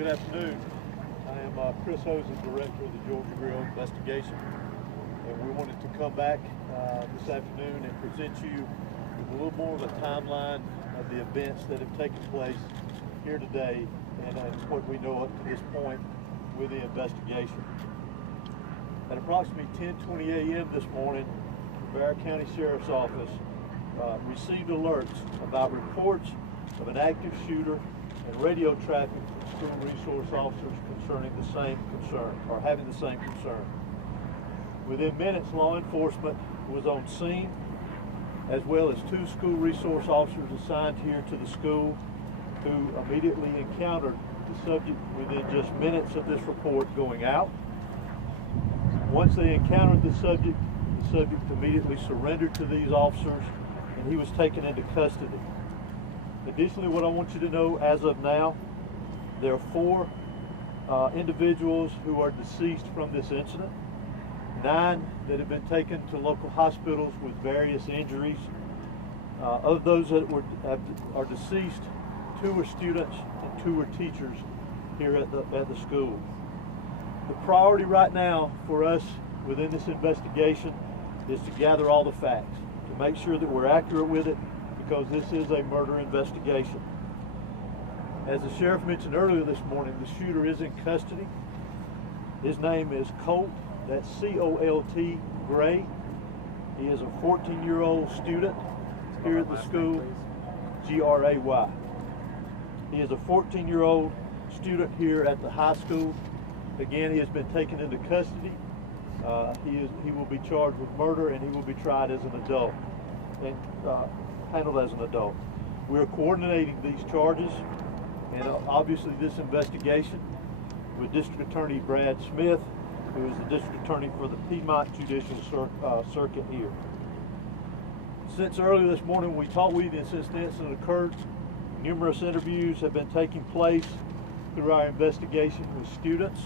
Good afternoon. I am Chris Hosen, Director of the Georgia Bureau Investigation, and we wanted to come back this afternoon and present you with a little more of a timeline of the events that have taken place here today and what we know up to this point with the investigation. At approximately 10:20 a.m. this morning, the Broward County Sheriff's Office received alerts about reports of an active shooter and radio traffic from school resource officers concerning the same concern, or having the same concern. Within minutes, law enforcement was on scene, as well as 2 school resource officers assigned here to the school who immediately encountered the subject within just minutes of this report going out. Once they encountered the subject immediately surrendered to these officers and he was taken into custody. Additionally, what I want you to know as of now, there are 4 individuals who are deceased from this incident, 9 that have been taken to local hospitals with various injuries. Of those that are deceased, 2 were students and 2 were teachers here at the school. The priority right now for us within this investigation is to gather all the facts, to make sure that we're accurate with it, because this is a murder investigation. As the sheriff mentioned earlier this morning, the shooter is in custody. His name is Colt, that's C-O-L-T, Gray. He is a 14-year-old student here at the school, G-R-A-Y. He is a 14-year-old student here at the high school. Again, he has been taken into custody. He will be charged with murder and he will be tried as an adult and handled as an adult. We are coordinating these charges and obviously this investigation with District Attorney Brad Smith, who is the District Attorney for the Piedmont Judicial Circuit here. Since earlier this morning we talked with you and since the incident occurred, numerous interviews have been taking place through our investigation with students,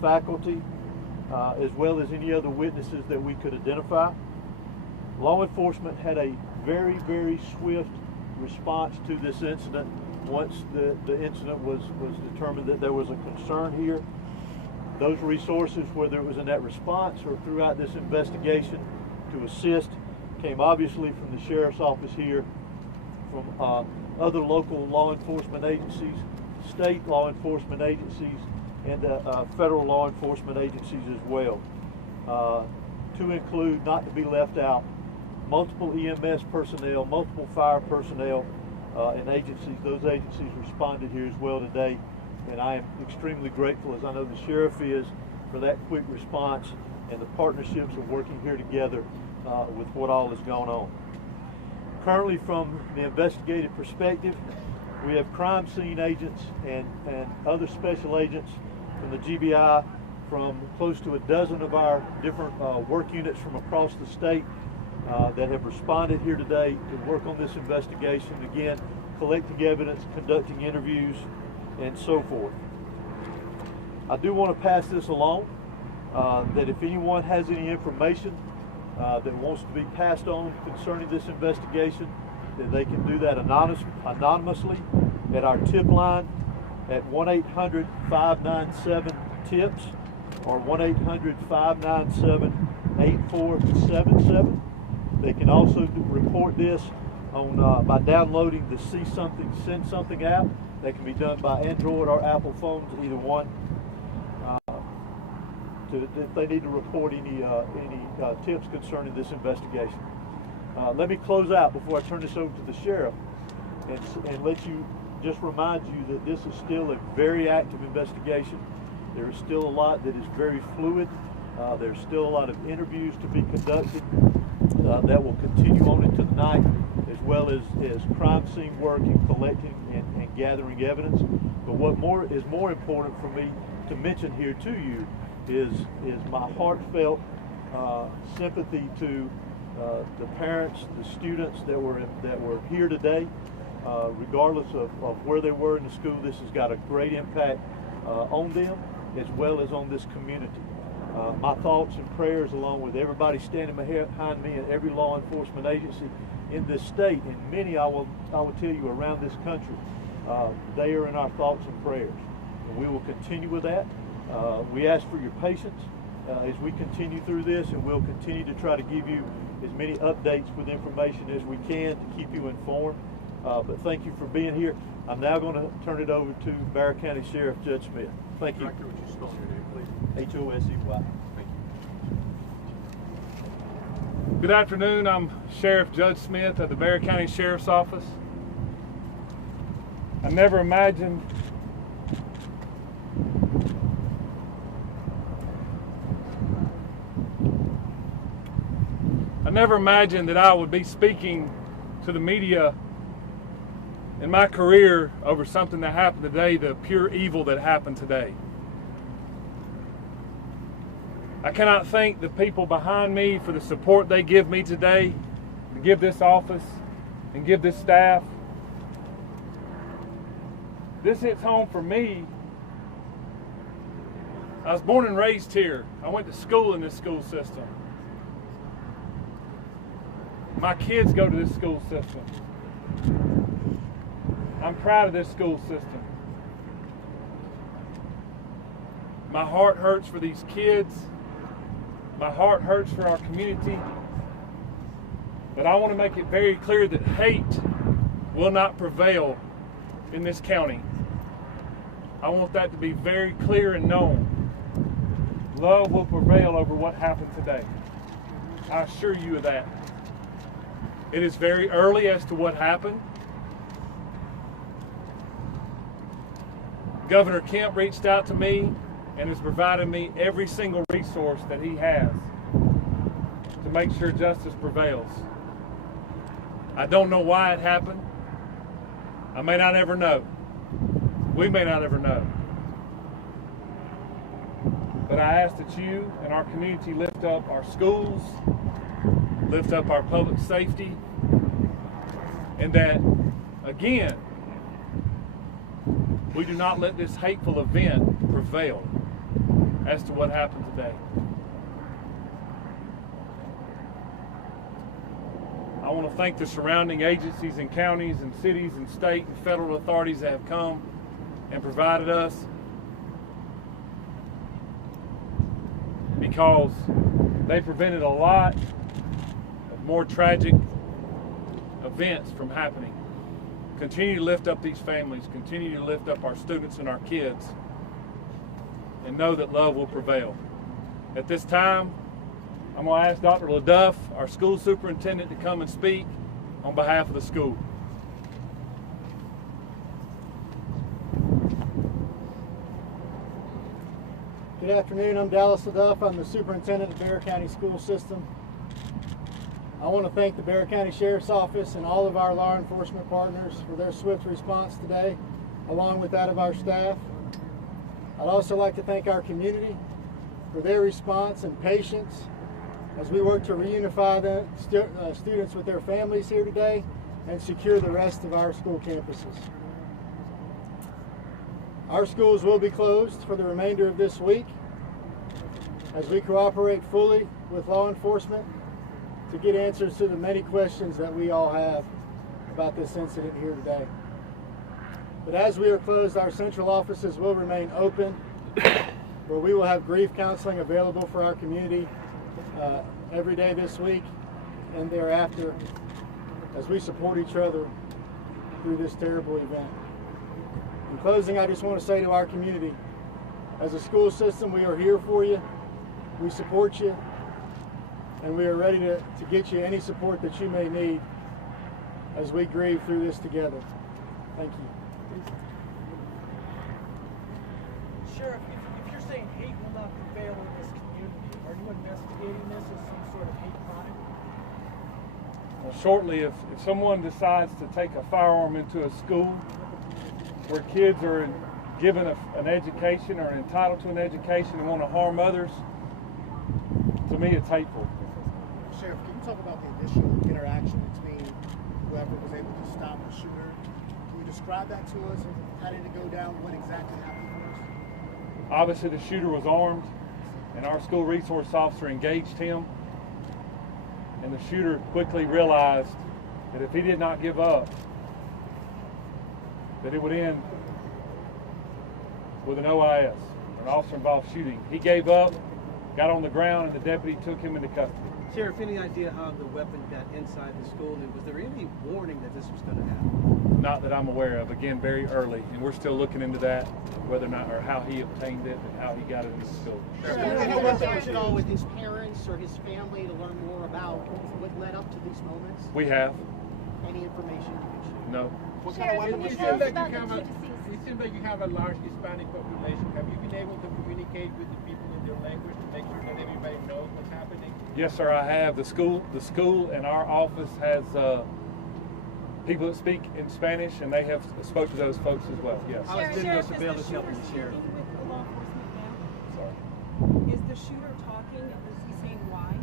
faculty, as well as any other witnesses that we could identify. Law enforcement had a very, very swift response to this incident once the incident was determined that there was a concern here. Those resources, whether it was in that response or throughout this investigation to assist, came obviously from the Sheriff's Office here, from other local law enforcement agencies, state law enforcement agencies, and federal law enforcement agencies as well. To include, not to be left out, multiple EMS personnel, multiple fire personnel, and agencies. Those agencies responded here as well today, and I am extremely grateful, as I know the sheriff is, for that quick response and the partnerships of working here together with what all has gone on. Currently, from the investigative perspective, we have crime scene agents and other special agents from the GBI, from close to a dozen of our different work units from across the state that have responded here today to work on this investigation, again, collecting evidence, conducting interviews, and so forth. I do want to pass this along, that if anyone has any information that wants to be passed on concerning this investigation, that they can do that anonymously at our tip line at 1-800-597-TIPS or 1-800-597-8477. They can also report this on by downloading the See Something, Send Something app. That can be done by Android or Apple phones, either one. If they need to report any tips concerning this investigation. Let me close out before I turn this over to the sheriff and let you just remind you that this is still a very active investigation. There is still a lot that is very fluid. There's still a lot of interviews to be conducted that will continue on into the night, as well as crime scene work and collecting and gathering evidence. But what is more important for me to mention here to you is my heartfelt sympathy to the parents, the students that were here today. Regardless of where they were in the school, this has got a great impact on them as well as on this community. My thoughts and prayers, along with everybody standing behind me and every law enforcement agency in this state, and many I will tell you around this country, they are in our thoughts and prayers. and we will continue with that. We ask for your patience as we continue through this, and we'll continue to try to give you as many updates with information as we can to keep you informed. But thank you for being here. I'm now going to turn it over to Bexar County Sheriff Judge Smith. Thank you. Director, would you spell your name, please? H-O-S-E-Y. Thank you. Good afternoon. I'm Sheriff Judge Smith of the Bexar County Sheriff's Office. I never imagined that I would be speaking to the media in my career over something that happened today, the pure evil that happened today. I cannot thank the people behind me for the support they give me today, to give this office and give this staff. This hits home for me. I was born and raised here. I went to school in this school system. My kids go to this school system. I'm proud of this school system. My heart hurts for these kids. My heart hurts for our community. But I want to make it very clear that hate will not prevail in this county. I want that to be very clear and known. Love will prevail over what happened today. I assure you of that. It is very early as to what happened. Governor Kemp reached out to me and has provided me every single resource that he has to make sure justice prevails. I don't know why it happened. I may not ever know. We may not ever know. But I ask that you and our community lift up our schools, lift up our public safety, and that, again, we do not let this hateful event prevail as to what happened today. I want to thank the surrounding agencies and counties and cities and state and federal authorities that have come and provided us, because they prevented a lot of more tragic events from happening. Continue to lift up these families, continue to lift up our students and our kids, and know that love will prevail. At this time, I'm going to ask Dr. LaDuff, our school superintendent, to come and speak on behalf of the school. Good afternoon, I'm Dallas LaDuff. I'm the superintendent of the Bexar County School System. I want to thank the Bexar County Sheriff's Office and all of our law enforcement partners for their swift response today, along with that of our staff. I'd also like to thank our community for their response and patience as we work to reunify the students with their families here today and secure the rest of our school campuses. Our schools will be closed for the remainder of this week as we cooperate fully with law enforcement to get answers to the many questions that we all have about this incident here today. But as we are closed, our central offices will remain open, where we will have grief counseling available for our community every day this week and thereafter as we support each other through this terrible event. In closing, I just want to say to our community, as a school system, we are here for you, we support you, and we are ready to get you any support that you may need as we grieve through this together. Thank you. Sheriff, if you're saying hate will not prevail in this community, are you investigating this as some sort of hate crime? Well, shortly, if someone decides to take a firearm into a school where kids are given an education or entitled to an education and want to harm others, to me it's hateful. Sheriff, can you talk about the initial interaction between whoever was able to stop the shooter? Can you describe that to us? How did it go down? What exactly happened first? Obviously the shooter was armed and our school resource officer engaged him, and the shooter quickly realized that if he did not give up, that it would end with an OIS, an officer involved shooting. He gave up, got on the ground, and the deputy took him into custody. Sheriff, any idea how the weapon got inside the school, and was there any warning that this was going to happen? Not that I'm aware of. Again, very early, and we're still looking into that, whether or not, or how he obtained it and how he got it into the school. Any weapons at all with his parents or his family to learn more about what led up to these moments? We have. Any information you can share? No. What kind of weapon was It seems used? like it seems like you have a large Hispanic population. Have you been able to communicate with the people in their language to make sure that everybody knows what's happening? Yes, sir, I have. The school and our office has people that speak in Spanish, and they have spoke to those folks as well. Yes. How is video surveillance helping the sheriff? With law enforcement now? Sorry. Is the shooter talking and is he saying why?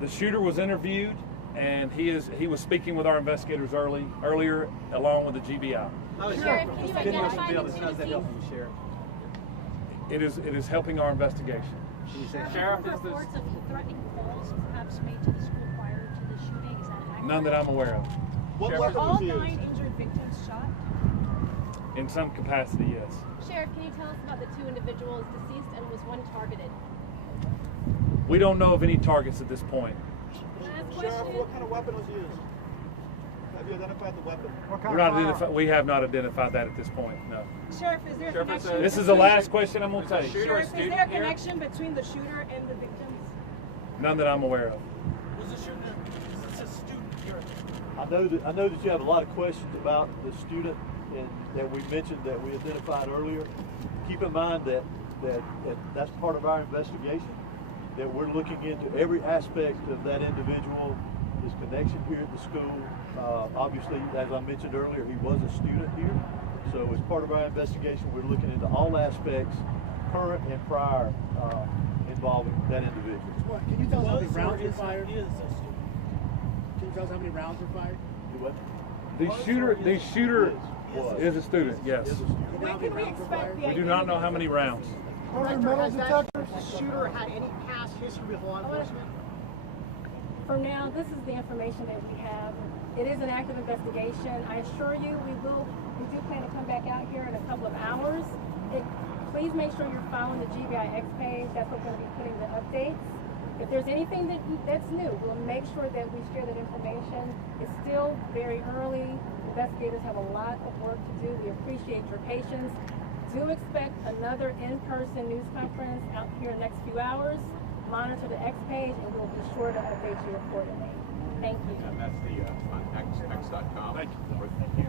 The shooter was interviewed, and he was speaking with our investigators earlier, along with the GBI. How is Sheriff, that can you video identify surveillance? the How's that two helping you, Sheriff? It is helping our investigation. Can you say Sheriff, reports of threatening calls perhaps made to the school prior to the shooting. Is that accurate? None that I'm aware of. What Were weapon all was used? 9 injured victims shot? In some capacity, yes. Sheriff, can you tell us about the 2 individuals deceased and was one targeted? We don't know of any targets at this point. Last Sheriff, question. what kind of weapon was used? Have you identified the weapon? We have not identified that at this point. No. Sheriff, is there a connection? This is the last question I'm going to take. Sheriff, is there a connection between the shooter and the victims? None that I'm aware of. Was the shooter, is this a student here? I know that you have a lot of questions about the student and that we mentioned that we identified earlier. Keep in mind that that's part of our investigation, that we're looking into every aspect of that individual, his connection here at the school. Obviously, as I mentioned earlier, he was a student here. So as part of our investigation, we're looking into all aspects, current and prior, involving that individual. Can you tell us how many Was or rounds were is fired? a student? Can you tell us how many rounds were fired? Do what? The shooter is a student, yes. Is a student. Do you know how many rounds were fired? We do not know how many rounds. Director, has that shooter had any past history with law enforcement? For now, this is the information that we have. It is an active investigation. I assure you, we do plan to come back out here in a couple of hours. Please make sure you're following the GBIX page. That's what we're going to be putting the updates. If there's anything that's new, we'll make sure that we share that information. It's still very early. Investigators have a lot of work to do. We appreciate your patience. Do expect another in-person news conference out here in the next few hours. Monitor the X page, and we'll be sure to update you accordingly. Thank you. And that's the on x.com. Thank you.